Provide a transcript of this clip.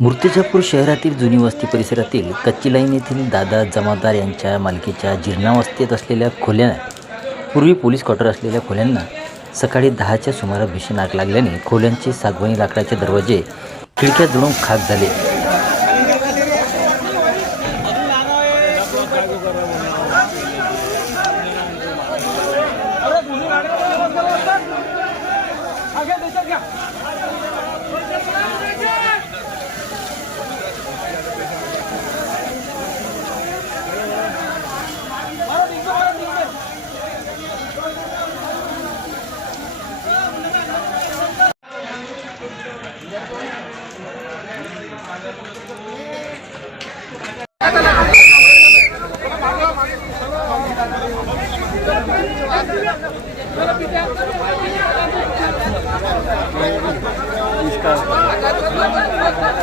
मूर्तिजापूर शहरातील जुनी वस्ती परिसरातील कच्ची लाईन येथील दादा जमादार यांच्या मालकीच्या जीर्णावस्थेत असलेल्या खोल्या पूर्वी पोलीस क्वार्टर असलेल्या खोल्यांना सकाळी 10च्या सुमारास भीषण आग लागल्याने खोल्यांचे सागवानी लाकडाचे दरवाजे खिडक्या जळून खाक झाले.